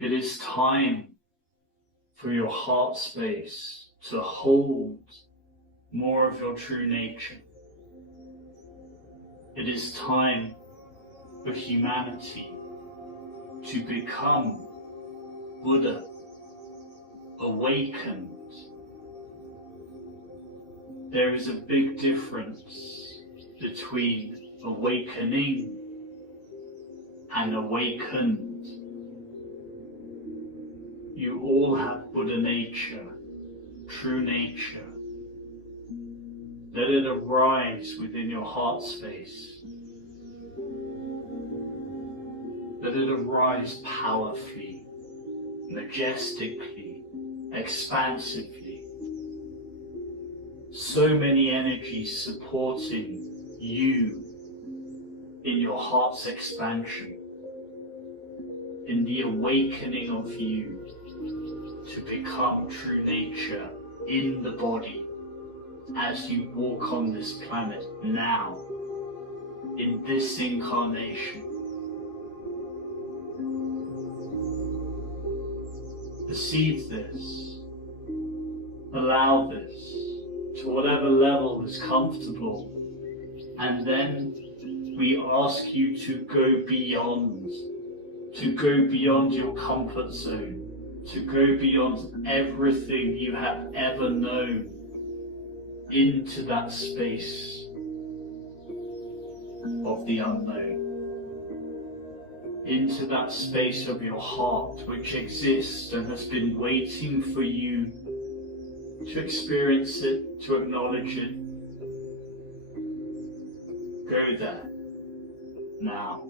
It is time for your heart space to hold more of your true nature. It is time for humanity to become Buddha, awakened. There is a big difference between awakening and awakened. You all have Buddha nature, true nature. Let it arise within your heart space. Let it arise powerfully, majestically, expansively. So many energies supporting you in your heart's expansion, in the awakening of you to become true nature in the body as you walk on this planet now, in this incarnation. Perceive this, allow this to whatever level is comfortable, and then we ask you to go beyond your comfort zone, to go beyond everything you have ever known, into that space of the unknown, into that space of your heart which exists and has been waiting for you to experience it, to acknowledge it. Go there now.